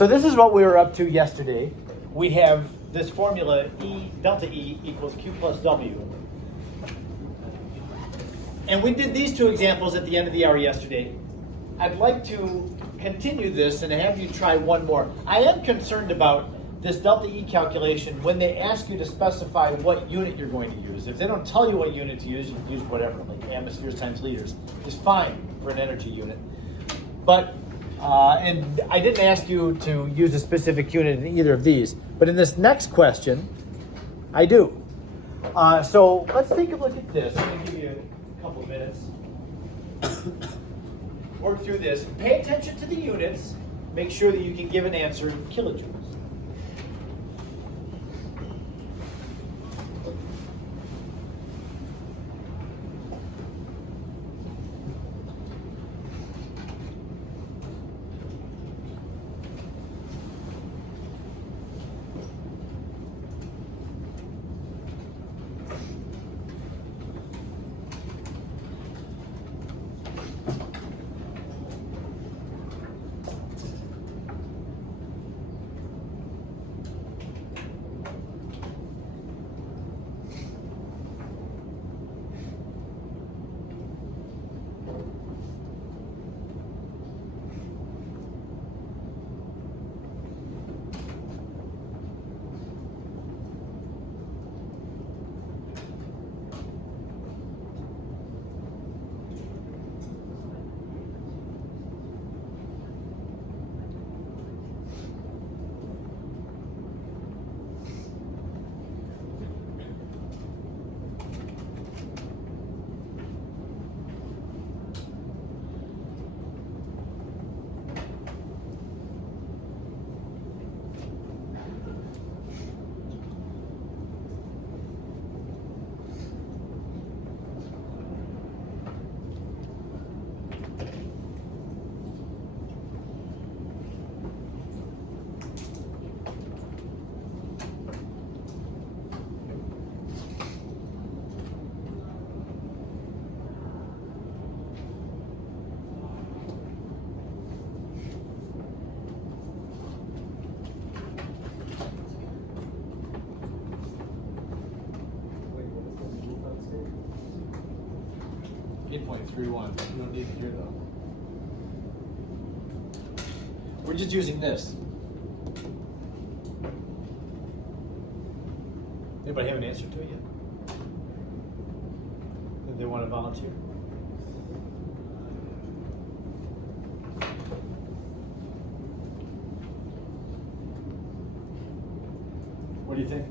So this is what we were up to yesterday. We have this formula, delta E equals Q plus W. And we did these two examples at the end of the hour yesterday. I'd like to continue this and have you try one more. I am concerned about this delta E calculation when they ask you to specify what unit you're going to use. If they don't tell you what unit to use, you can use whatever, like atmospheres times liters is fine for an energy unit. But, and I didn't ask you to use a specific unit in either of these, but in this next question, I do. So let's take a look at this. I'm going to give you a couple of minutes. Work through this. Pay attention to the units. Make sure that you can give an answer in kilojoules. You don't need it here though. We're just using this. Anybody have an answer to it yet? Did they want to volunteer? What do you think?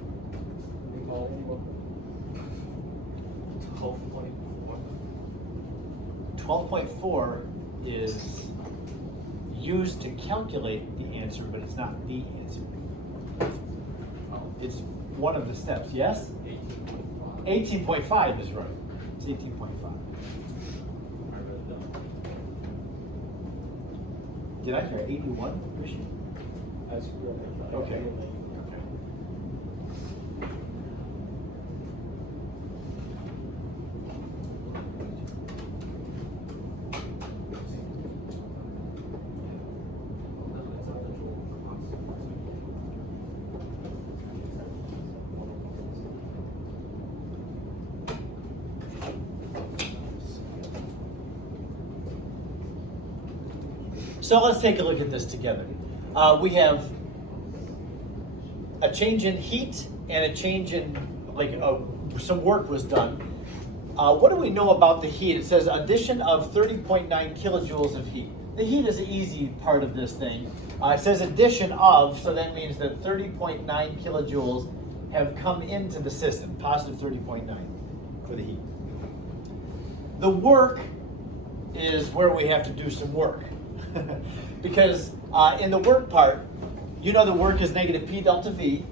12.4 is used to calculate the answer, but it's not the answer. It's one of the steps, yes? 18.5 is right. It's 18.5. Did I hear 81, Rishi? Okay. So let's take a look at this together. We have a change in heat and a change in, some work was done. What do we know about the heat? It says addition of 30.9 kilojoules of heat. The heat is the easy part of this thing. It says addition of, so that means that 30.9 kilojoules have come into the system, positive 30.9 for the heat. The work is where we have to do some work. Because in the work part, you know the work is negative P delta V.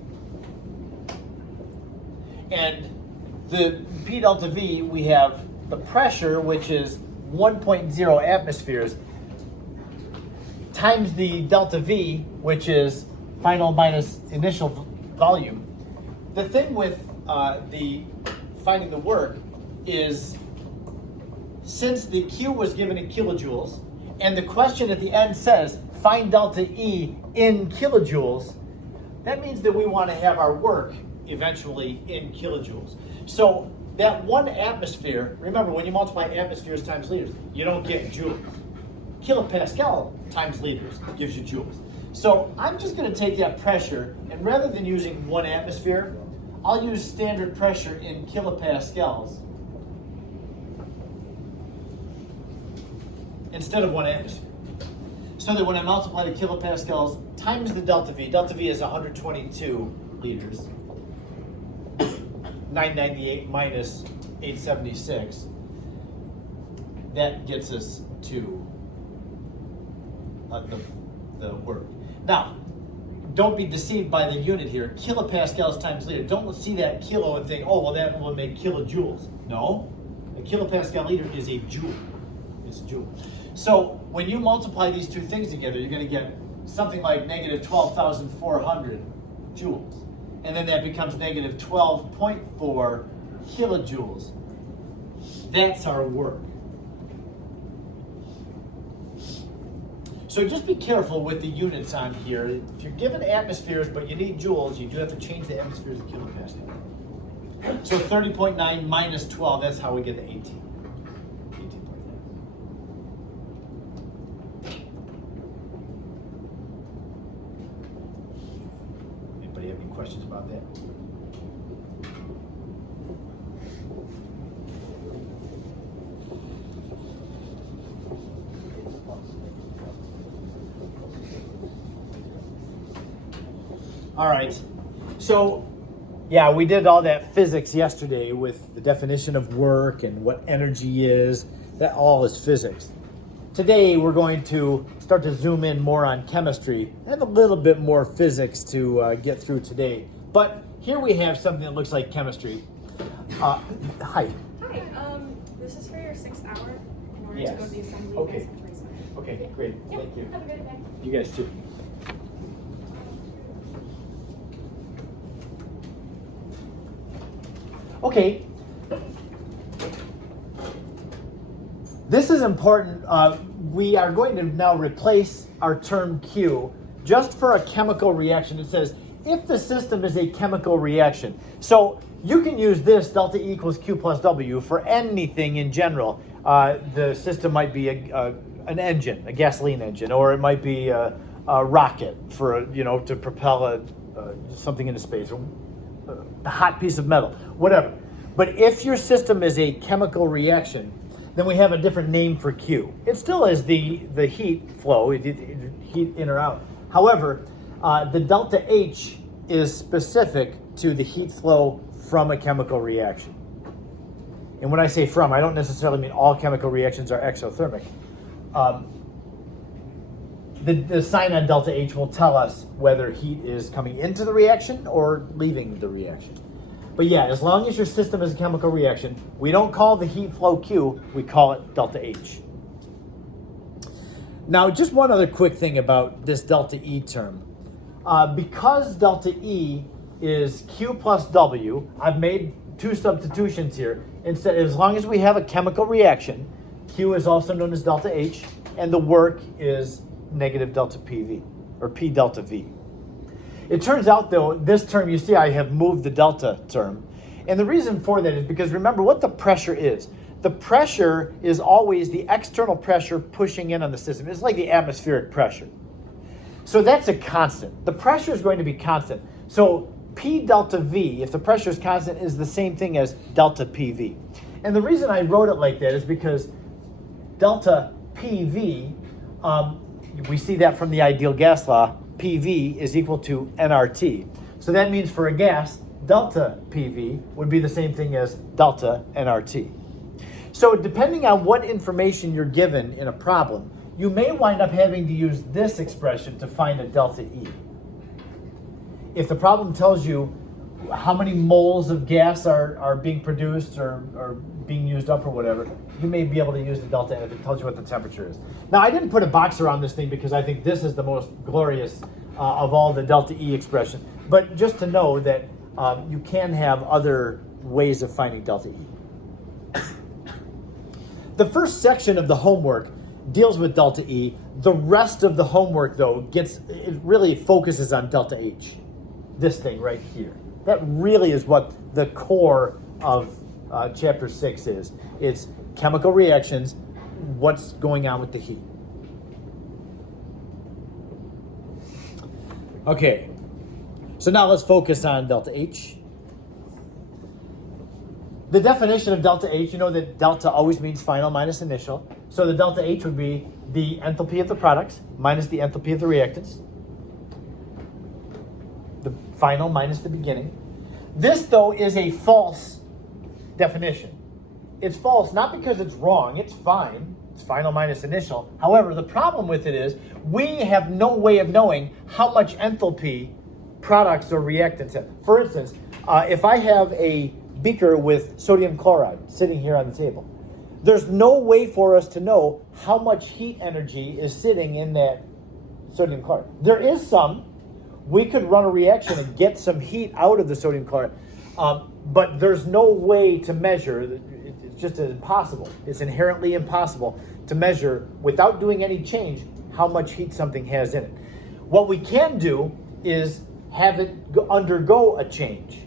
And the P delta V, we have the pressure, which is 1.0 atmospheres, times the delta V, which is final minus initial volume. The thing with the finding the work is, since the Q was given in kilojoules, and the question at the end says find delta E in kilojoules, that means that we want to have our work eventually in kilojoules. So that 1 atmosphere, remember when you multiply atmospheres times liters, you don't get joules. Kilopascal times liters gives you joules. So I'm just going to take that pressure, and rather than using 1 atmosphere, I'll use standard pressure in kilopascals instead of 1 atmosphere. So that when I multiply the kilopascals times the delta V is 122 liters, 998 minus 876, that gets us to the work. Now, don't be deceived by the unit here. Kilopascals times liter. Don't see that kilo and think, oh, well, that will make kilojoules. No, a kilopascal liter is a joule. It's a joule. So when you multiply these two things together, you're going to get something like negative 12,400 joules. And then that becomes negative 12.4 kilojoules. That's our work. So just be careful with the units on here. If you're given atmospheres, but you need joules, you do have to change the atmospheres to kilopascal. So 30.9 minus 12, that's how we get the 18. 18.9. Anybody have any questions about that? All right, so yeah, we did all that physics yesterday with the definition of work and what energy is. That all is physics. Today we're going to start to zoom in more on chemistry. I have a little bit more physics to get through today, but here we have something that looks like chemistry. Hi. Hi, this is for your 6th hour in order to go to the assembly. Okay. Okay, great. Yep. Thank you. Have a great day. You guys too. Okay. This is important. We are going to now replace our term Q just for a chemical reaction. It says if the system is a chemical reaction. So you can use this delta E equals Q plus W for anything in general. The system might be an engine, a gasoline engine, or it might be a rocket for to propel something into space, or a hot piece of metal, whatever. But if your system is a chemical reaction, then we have a different name for Q. It still is the heat flow, heat in or out. However, the delta H is specific to the heat flow from a chemical reaction. And when I say from, I don't necessarily mean all chemical reactions are exothermic. The sign on delta H will tell us whether heat is coming into the reaction or leaving the reaction. But yeah, as long as your system is a chemical reaction, we don't call the heat flow Q, we call it delta H. Now, just one other quick thing about this delta E term. Because delta E is Q plus W, I've made two substitutions here. Instead, as long as we have a chemical reaction, Q is also known as delta H, and the work is negative delta PV, or P delta V. It turns out, though, this term, you see I have moved the delta term. And the reason for that is because remember what the pressure is. The pressure is always the external pressure pushing in on the system. It's like the atmospheric pressure. So that's a constant. The pressure is going to be constant. So P delta V, if the pressure is constant, is the same thing as delta PV. And the reason I wrote it like that is because delta PV, we see that from the ideal gas law, PV is equal to nRT. So that means for a gas, delta PV would be the same thing as delta nRT. So depending on what information you're given in a problem, you may wind up having to use this expression to find a delta E. If the problem tells you how many moles of gas are being produced or being used up or whatever, you may be able to use the delta N if it tells you what the temperature is. Now, I didn't put a box around this thing because I think this is the most glorious of all the delta E expression. But just to know that you can have other ways of finding delta E. The first section of the homework deals with delta E. The rest of the homework, though, it really focuses on delta H. This thing right here. That really is what the core of chapter 6 is. It's chemical reactions, what's going on with the heat. Okay, so now let's focus on delta H. The definition of delta H, you know that delta always means final minus initial. So the delta H would be the enthalpy of the products minus the enthalpy of the reactants. The final minus the beginning. This, though, is a false definition. It's false not because it's wrong. It's fine. It's final minus initial. However, the problem with it is we have no way of knowing how much enthalpy products or reactants have. For instance, if I have a beaker with sodium chloride sitting here on the table, there's no way for us to know how much heat energy is sitting in that sodium chloride. There is some. We could run a reaction and get some heat out of the sodium chloride, but there's no way to measure. It's just impossible. It's inherently impossible to measure without doing any change how much heat something has in it. What we can do is have it undergo a change.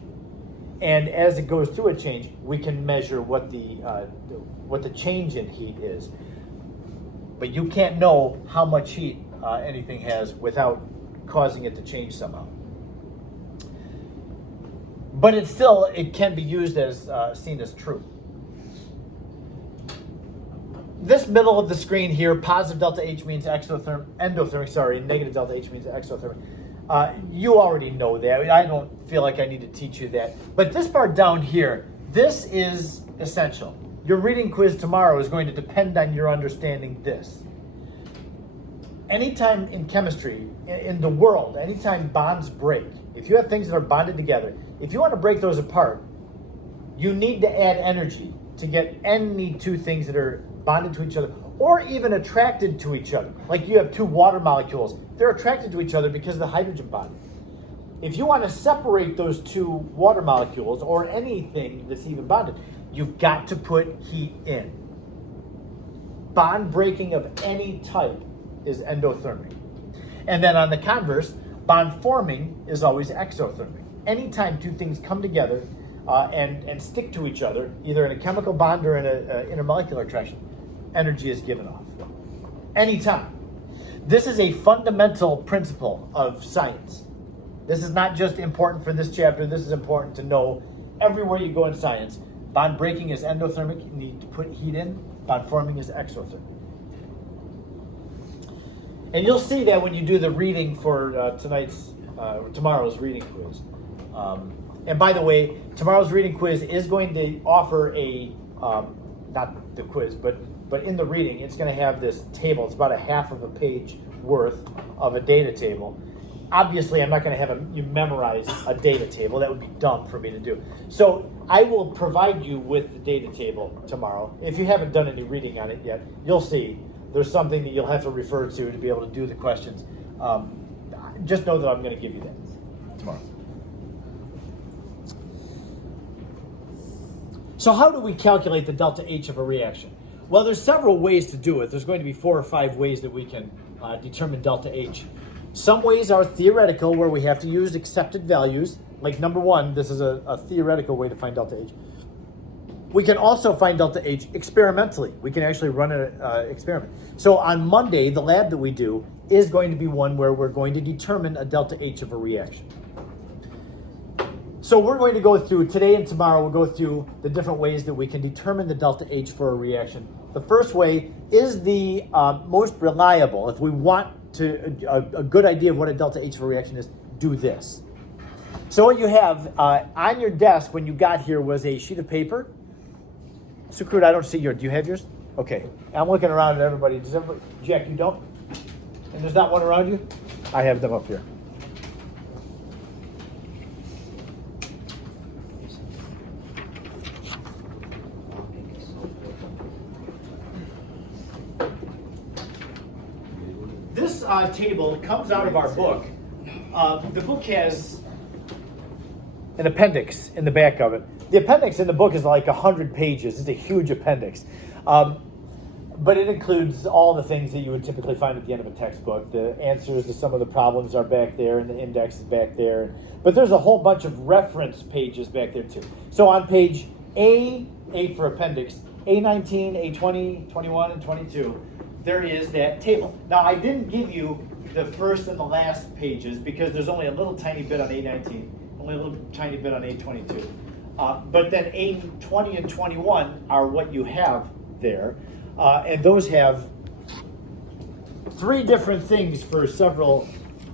And as it goes through a change, we can measure what the change in heat is. But you can't know how much heat anything has without causing it to change somehow. But it can be used as seen as true. This middle of the screen here, positive delta H means endothermic, negative delta H means exothermic. You already know that. I don't feel like I need to teach you that. But this part down here, this is essential. Your reading quiz tomorrow is going to depend on your understanding this. Anytime in chemistry, in the world, anytime bonds break, if you have things that are bonded together, if you want to break those apart, you need to add energy to get any two things that are bonded to each other or even attracted to each other. Like you have two water molecules. They're attracted to each other because of the hydrogen bond. If you want to separate those two water molecules or anything that's even bonded, you've got to put heat in. Bond breaking of any type is endothermic. And then on the converse, bond forming is always exothermic. Anytime two things come together and stick to each other, either in a chemical bond or in an intermolecular attraction, energy is given off. Anytime. This is a fundamental principle of science. This is not just important for this chapter. This is important to know everywhere you go in science. Bond breaking is endothermic. You need to put heat in. Bond forming is exothermic. And you'll see that when you do the reading for tomorrow's reading quiz. And by the way, tomorrow's reading quiz is going to offer not the quiz, but in the reading, it's going to have this table. It's about a half of a page worth of a data table. Obviously, I'm not going to have you memorize a data table. That would be dumb for me to do. So I will provide you with the data table tomorrow. If you haven't done any reading on it yet, you'll see there's something that you'll have to refer to be able to do the questions. Just know that I'm going to give you that tomorrow. So how do we calculate the delta H of a reaction? Well, there's several ways to do it. There's going to be 4 or 5 ways that we can determine delta H. Some ways are theoretical, where we have to use accepted values. Like number 1, this is a theoretical way to find delta H. We can also find delta H experimentally. We can actually run an experiment. So on Monday, the lab that we do is going to be one where we're going to determine a delta H of a reaction. So we're going to go through, today and tomorrow, we'll go through the different ways that we can determine the delta H for a reaction. The first way is the most reliable. If we want a good idea of what a delta H of a reaction is, do this. So what you have on your desk when you got here was a sheet of paper. Sukrut, I don't see yours. Do you have yours? Okay. I'm looking around at everybody. Does everybody? Jack, you don't? And there's not one around you? I have them up here. This table comes out of our book. The book has an appendix in the back of it. The appendix in the book is like 100 pages. It's a huge appendix. But it includes all the things that you would typically find at the end of a textbook. The answers to some of the problems are back there, and the index is back there. But there's a whole bunch of reference pages back there too. So on page A for appendix, A19, A20, 21, and 22, there is that table. Now I didn't give you the first and the last pages because there's only a little tiny bit on A19, only a little tiny bit on A22. But then A20 and 21 are what you have there. And those have three different things for several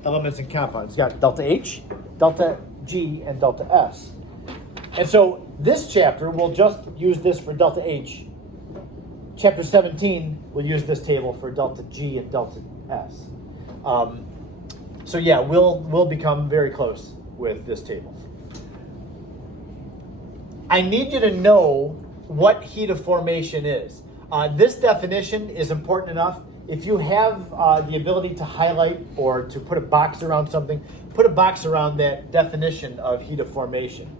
elements and compounds. It's got delta H, delta G, and delta S. And so this chapter will just use this for delta H. Chapter 17 will use this table for delta G and delta S. So yeah, we'll become very close with this table. I need you to know what heat of formation is. This definition is important enough. If you have the ability to highlight or to put a box around something, put a box around that definition of heat of formation.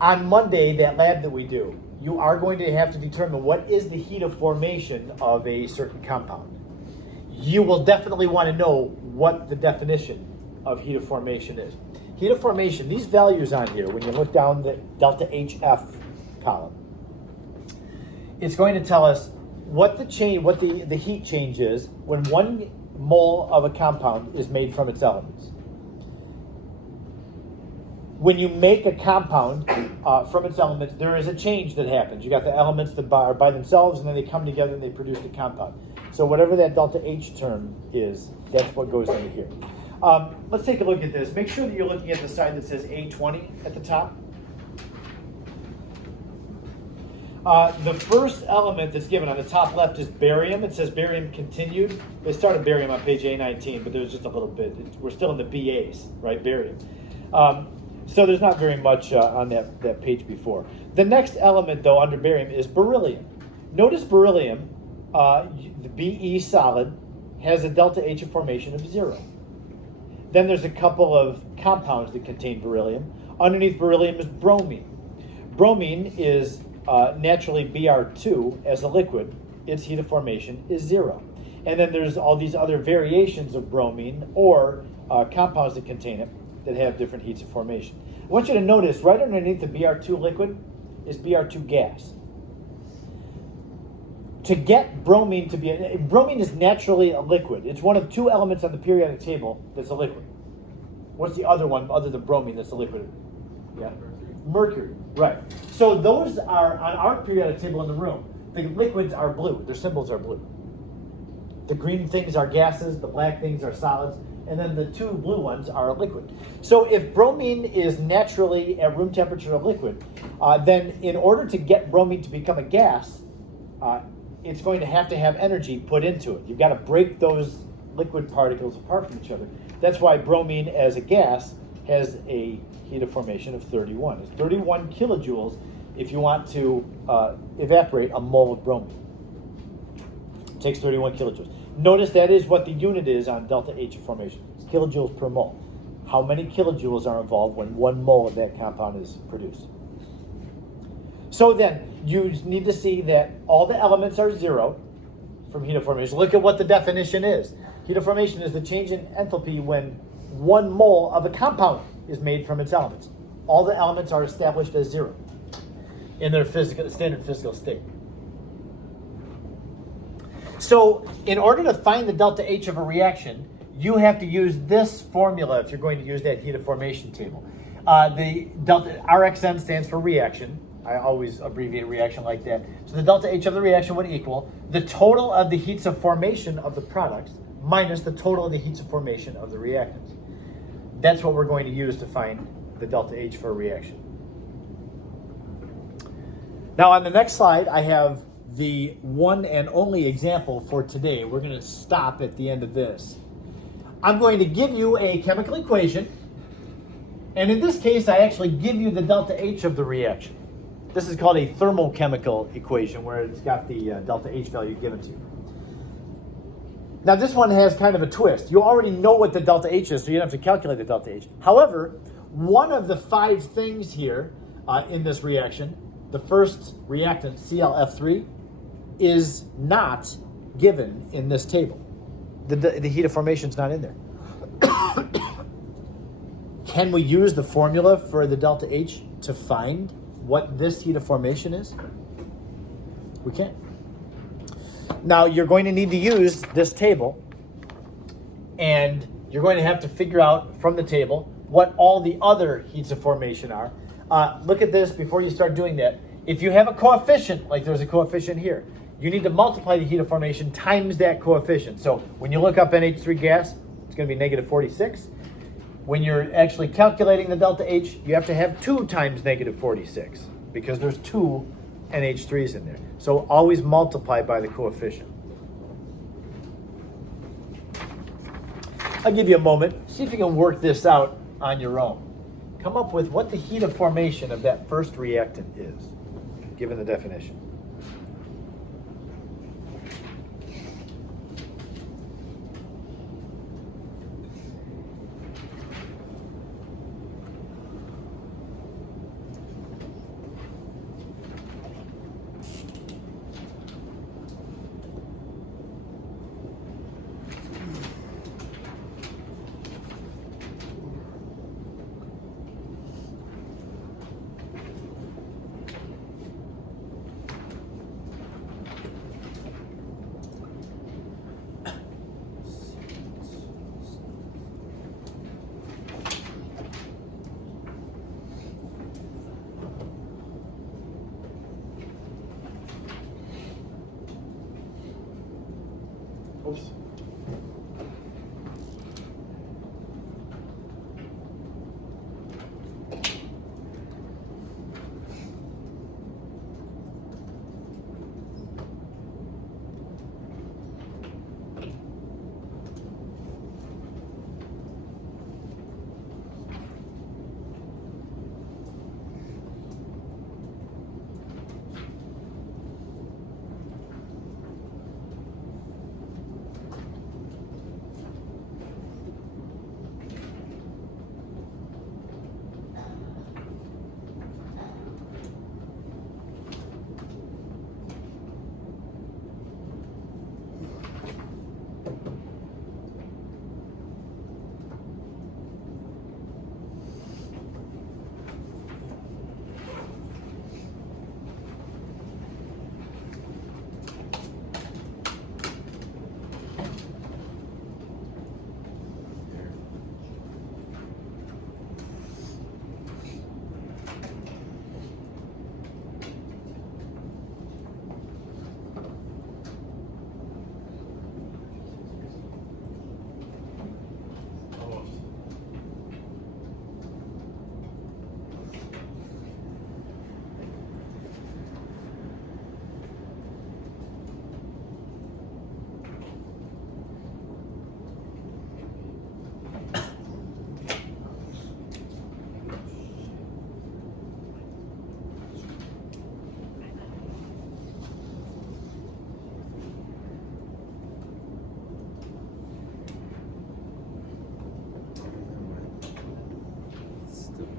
On Monday, that lab that we do, you are going to have to determine what is the heat of formation of a certain compound. You will definitely want to know what the definition of heat of formation is. Heat of formation, these values on here, when you look down the delta HF column, it's going to tell us what the heat change is when 1 mole of a compound is made from its elements. When you make a compound from its elements, there is a change that happens. You got the elements that are by themselves, and then they come together and they produce the compound. So whatever that delta H term is, that's what goes into here. Let's take a look at this. Make sure that you're looking at the side that says A20 at the top. The first element that's given on the top left is barium. It says barium continued. They started barium on page A19, but there's just a little bit. We're still in the BAs, right? Barium. So there's not very much on that page before. The next element, though, under barium is beryllium. Notice beryllium, the Be solid, has a delta H of formation of 0. Then there's a couple of compounds that contain beryllium. Underneath beryllium is bromine. Bromine is naturally Br2 as a liquid. Its heat of formation is 0. And then there's all these other variations of bromine or compounds that contain it that have different heats of formation. I want you to notice right underneath the Br2 liquid is Br2 gas. To get bromine to be bromine is naturally a liquid. It's one of 2 elements on the periodic table that's a liquid. What's the other one other than bromine that's a liquid? Yeah. Mercury, right. So those are on our periodic table in the room. The liquids are blue. Their symbols are blue. The green things are gases, the black things are solids, and then the 2 blue ones are a liquid. So if bromine is naturally at room temperature a liquid, then in order to get bromine to become a gas, it's going to have energy put into it. You've got to break those liquid particles apart from each other. That's why bromine as a gas has a heat of formation of 31. It's 31 kilojoules if you want to evaporate a mole of bromine. It takes 31 kilojoules. Notice that is what the unit is on delta H of formation. It's kilojoules per mole. How many kilojoules are involved when 1 mole of that compound is produced? So then, you need to see that all the elements are 0 from heat of formation. Look at what the definition is. Heat of formation is the change in enthalpy when 1 mole of a compound is made from its elements. All the elements are established as 0 in their standard physical state. So in order to find the delta H of a reaction, you have to use this formula if you're going to use that heat of formation table. The delta RxN stands for reaction. I always abbreviate reaction like that. So the delta H of the reaction would equal the total of the heats of formation of the products minus the total of the heats of formation of the reactants. That's what we're going to use to find the delta H for a reaction. Now on the next slide, I have the one and only example for today. We're going to stop at the end of this. I'm going to give you a chemical equation, and in this case, I actually give you the delta H of the reaction. This is called a thermochemical equation where it's got the delta H value given to you. Now this one has kind of a twist. You already know what the delta H is, so you don't have to calculate the delta H. However, one of the 5 things here in this reaction, the first reactant, ClF3, is not given in this table. The heat of formation is not in there. Can we use the formula for the delta H to find what this heat of formation is? We can. Now you're going to need to use this table, and you're going to have to figure out from the table what all the other heats of formation are. Look at this before you start doing that. If you have a coefficient, like there's a coefficient here, you need to multiply the heat of formation times that coefficient. So when you look up NH3 gas, it's going to be negative 46. When you're actually calculating the delta H, you have to have 2 times negative 46 because there's 2 NH3s in there. So always multiply by the coefficient. I'll give you a moment. See if you can work this out on your own. Come up with what the heat of formation of that first reactant is, given the definition. Oops.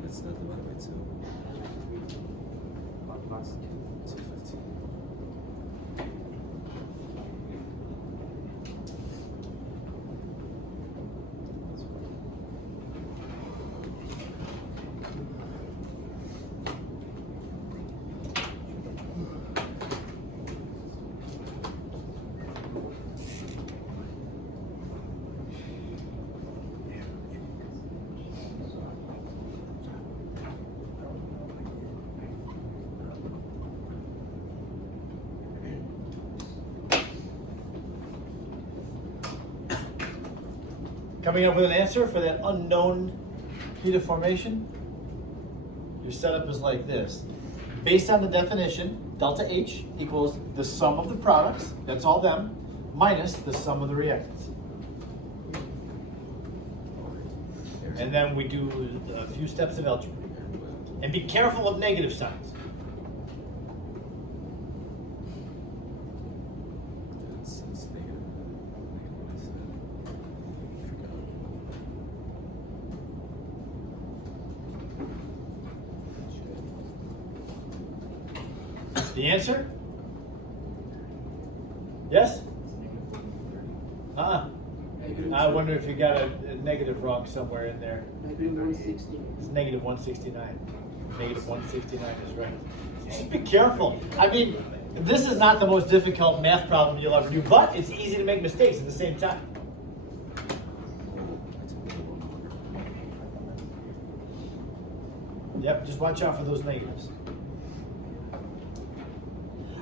It's not divided by 2. Plus 215. Coming up with an answer for that unknown heat of formation? Your setup is like this. Based on the definition, delta H equals the sum of the products, that's all them, minus the sum of the reactants. And then we do a few steps of algebra. And be careful of negative signs. It's negative. The answer? Yes? I wonder if you got a negative wrong somewhere in there. Negative 160. It's negative 169. Negative 169 is right. Just be careful. I mean, this is not the most difficult math problem you'll ever do, but it's easy to make mistakes at the same time. Yep, just watch out for those negatives.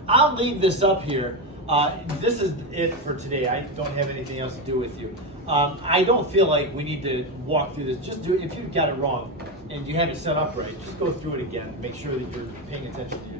I'll leave this up here. This is it for today. I don't have anything else to do with you. I don't feel like we need to walk through this. Just do it. If you've got it wrong and you have it set up right, just go through it again. Make sure that you're paying attention to your